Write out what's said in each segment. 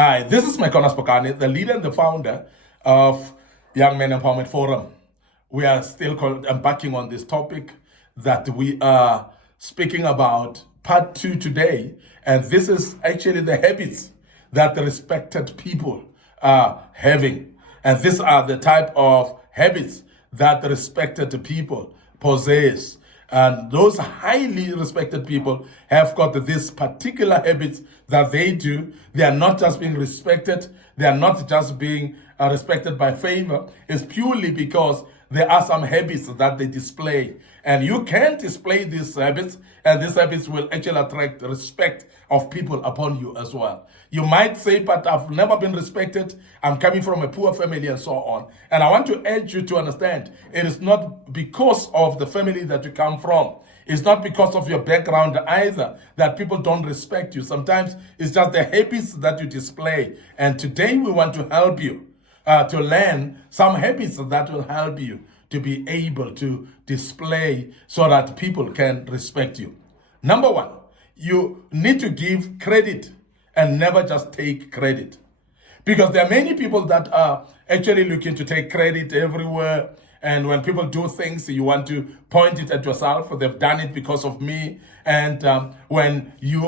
Hi, this is Micornus, Phokane, the leader and the founder of Young Men Empowerment Forum. We are still embarking on this topic that we are speaking about, part 2 today. And this is actually the habits that the respected people are having. And these are the type of habits that the respected people possess. And those highly respected people have got these particular habits that they do. They are not just being respected. They are not just being respected by favor. It's purely because there are some habits that they display. And you can display these habits, and these habits will actually attract respect of people upon you as well. You might say, but I've never been respected. I'm coming from a poor family and so on. And I want to urge you to understand, it is not because of the family that you come from. It's not because of your background either that people don't respect you. Sometimes it's just the habits that you display. And today we want to help you to learn some habits that will help you to be able to display so that people can respect you. Number one, you need to give credit and never just take credit. Because there are many people that are actually looking to take credit everywhere. And when people do things, you want to point it at yourself. They've done it because of me. And when you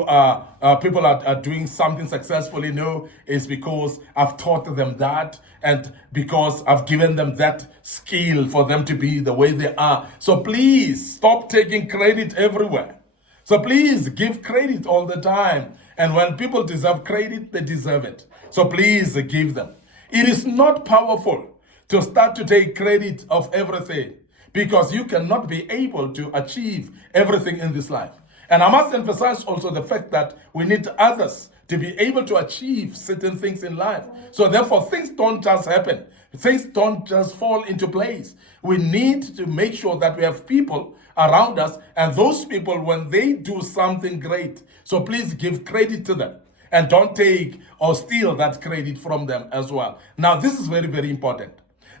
people are doing something successfully, no, it's because I've taught them that, and because I've given them that skill for them to be the way they are. So please stop taking credit everywhere. So please give credit all the time. And when people deserve credit, they deserve it. So please give them. It is not powerful to start to take credit of everything, because you cannot be able to achieve everything in this life. And I must emphasize also the fact that we need others to be able to achieve certain things in life. So therefore, things don't just happen. Things don't just fall into place. We need to make sure that we have people around us, and those people, when they do something great, so please give credit to them. And don't take or steal that credit from them as well. Now, this is very, very important.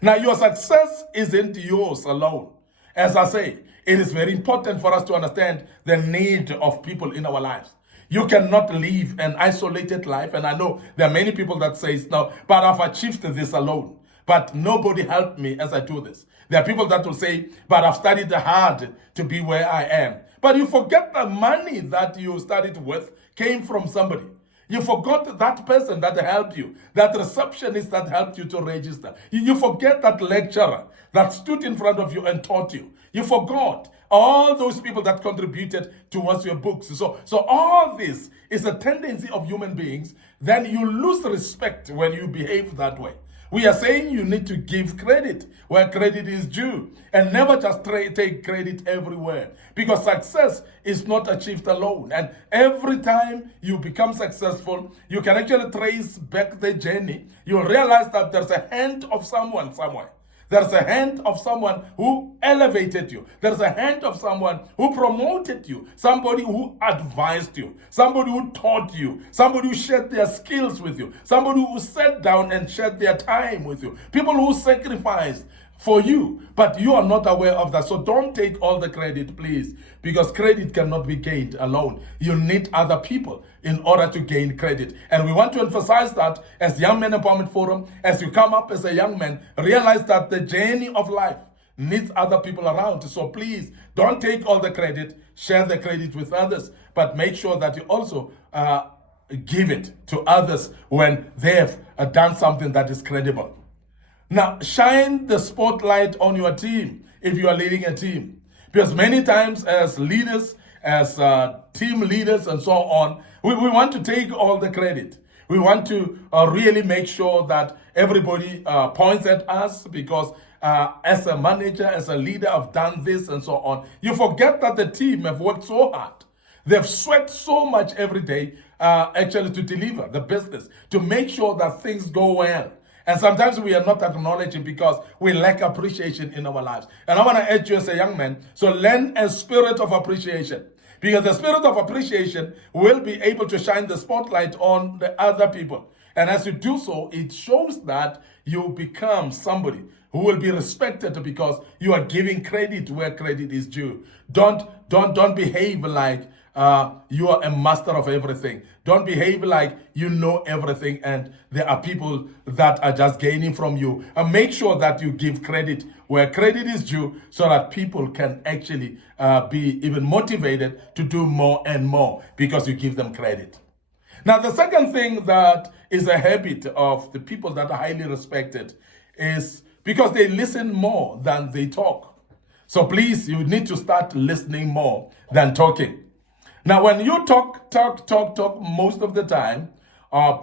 Now, your success isn't yours alone. As I say, it is very important for us to understand the need of people in our lives. You cannot live an isolated life. And I know there are many people that say, no, but I've achieved this alone. But nobody helped me as I do this. There are people that will say, but I've studied hard to be where I am. But you forget the money that you studied with came from somebody. You forgot that person that helped you, that receptionist that helped you to register. You forget that lecturer that stood in front of you and taught you. You forgot all those people that contributed towards your books. So all this is a tendency of human beings. Then you lose respect when you behave that way. We are saying you need to give credit where credit is due, and never just take credit everywhere, because success is not achieved alone. And every time you become successful, you can actually trace back the journey. You'll realize that there's a hand of someone somewhere. There's a hand of someone who elevated you. There's a hand of someone who promoted you. Somebody who advised you. Somebody who taught you. Somebody who shared their skills with you. Somebody who sat down and shared their time with you. People who sacrificed for you, but you are not aware of that. So don't take all the credit, please, because credit cannot be gained alone. You need other people in order to gain credit. And we want to emphasize that as Young Men Empowerment Forum, as you come up as a young man, realize that the journey of life needs other people around. So please don't take all the credit, share the credit with others, but make sure that you also give it to others when they've done something that is credible. Now, shine the spotlight on your team if you are leading a team. Because many times as leaders, as team leaders and so on, we want to take all the credit. We want to really make sure that everybody points at us because as a manager, as a leader, I've done this and so on. You forget that the team have worked so hard. They've sweat so much every day actually to deliver the business, to make sure that things go well. And sometimes we are not acknowledging because we lack appreciation in our lives. And I want to urge you as a young man, so learn a spirit of appreciation. Because the spirit of appreciation will be able to shine the spotlight on the other people. And as you do so, it shows that you become somebody who will be respected because you are giving credit where credit is due. Don't behave like you are a master of everything. Don't behave like you know everything and there are people that are just gaining from you. And make sure that you give credit where credit is due so that people can actually be even motivated to do more and more because you give them credit. Now, the second thing that is a habit of the people that are highly respected is because they listen more than they talk. So please, you need to start listening more than talking. Now, when you talk most of the time,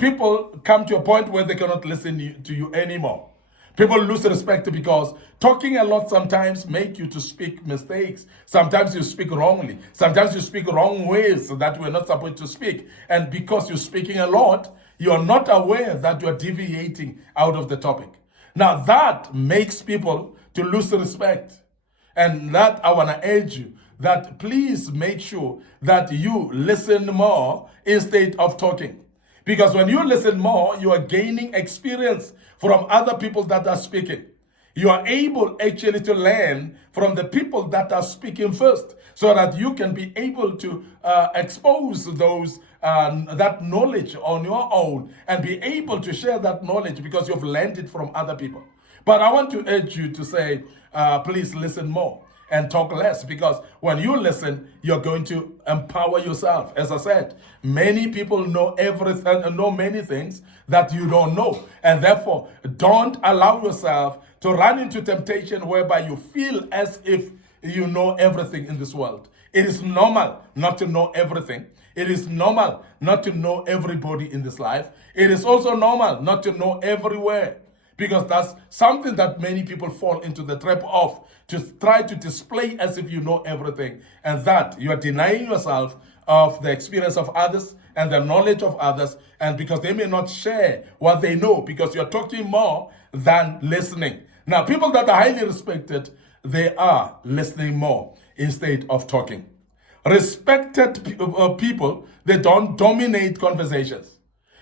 people come to a point where they cannot listen to you anymore. People lose respect because talking a lot sometimes make you to speak mistakes. Sometimes you speak wrongly. Sometimes you speak wrong ways that we're not supposed to speak. And because you're speaking a lot, you're not aware that you're deviating out of the topic. Now that makes people to lose respect. And that I want to urge you that please make sure that you listen more instead of talking. Because when you listen more, you are gaining experience from other people that are speaking. You are able actually to learn from the people that are speaking first so that you can be able to expose those that knowledge on your own and be able to share that knowledge because you've learned it from other people. But I want to urge you to say, please listen more and talk less, because when you listen, you're going to empower yourself. As I said, many people know everything, know many things that you don't know. And therefore, don't allow yourself to run into temptation whereby you feel as if you know everything in this world. It is normal not to know everything. It is normal not to know everybody in this life. It is also normal not to know everywhere, because that's something that many people fall into the trap of, to try to display as if you know everything. And that you are denying yourself of the experience of others and the knowledge of others, and because they may not share what they know, because you're talking more than listening. Now, people that are highly respected, they are listening more instead of talking. Respected people, they don't dominate conversations.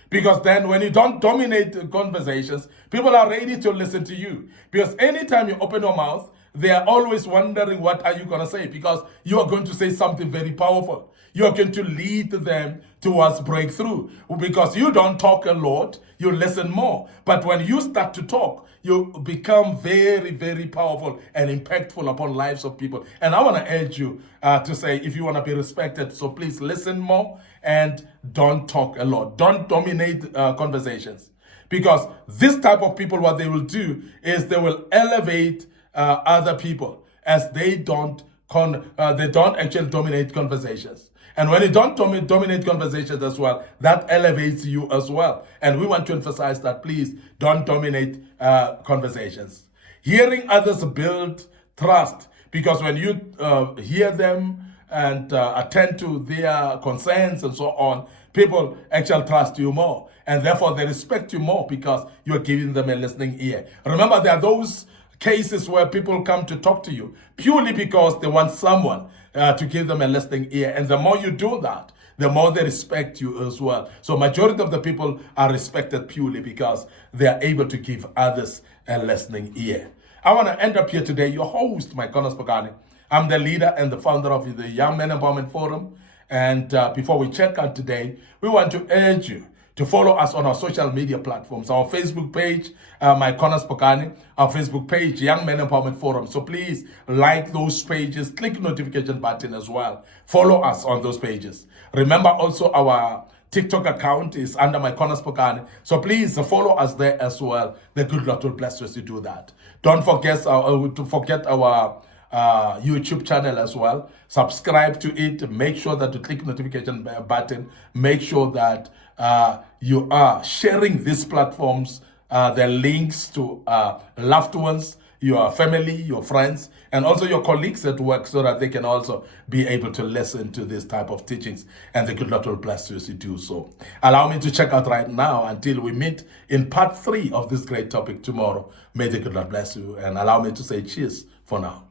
Because then when you don't dominate conversations, people are ready to listen to you. Because anytime you open your mouth, they are always wondering what are you going to say, because you are going to say something very powerful. You are going to lead them towards breakthrough. Because you don't talk a lot, you listen more. But when you start to talk, you become very, very powerful and impactful upon lives of people. And I want to urge you to say, if you want to be respected, so please listen more and don't talk a lot. Don't dominate conversations. Because this type of people, what they will do is they will elevate other people, as they don't actually dominate conversations. And when you don't dominate conversations as well, that elevates you as well. And we want to emphasize that, please don't dominate conversations. Hearing others build trust, because when you hear them and attend to their concerns and so on, people actually trust you more. And therefore they respect you more because you're giving them a listening ear. Remember, there are those cases where people come to talk to you purely because they want someone to give them a listening ear. And the more you do that, the more they respect you as well. So majority of the people are respected purely because they are able to give others a listening ear. I want to end up here today, your host, Micornus Phokane. I'm the leader and the founder of the Young Men Empowerment Forum. And before we check out today, we want to urge you to follow us on our social media platforms. Our Facebook page, Micornus Phokane, our Facebook page, Young Men Empowerment Forum. So please like those pages, click notification button as well. Follow us on those pages. Remember also our TikTok account is under Micornus Phokane. So please follow us there as well. The good Lord will bless you as you do that. Don't forget our YouTube channel as well. Subscribe to it. Make sure that you click notification button. Make sure that you are sharing these platforms, the links to loved ones, your family, your friends, and also your colleagues at work, so that they can also be able to listen to this type of teachings. And the good Lord will bless you as you do so. Allow me to check out right now until we meet in part 3 of this great topic tomorrow. May the good Lord bless you, and allow me to say cheers for now.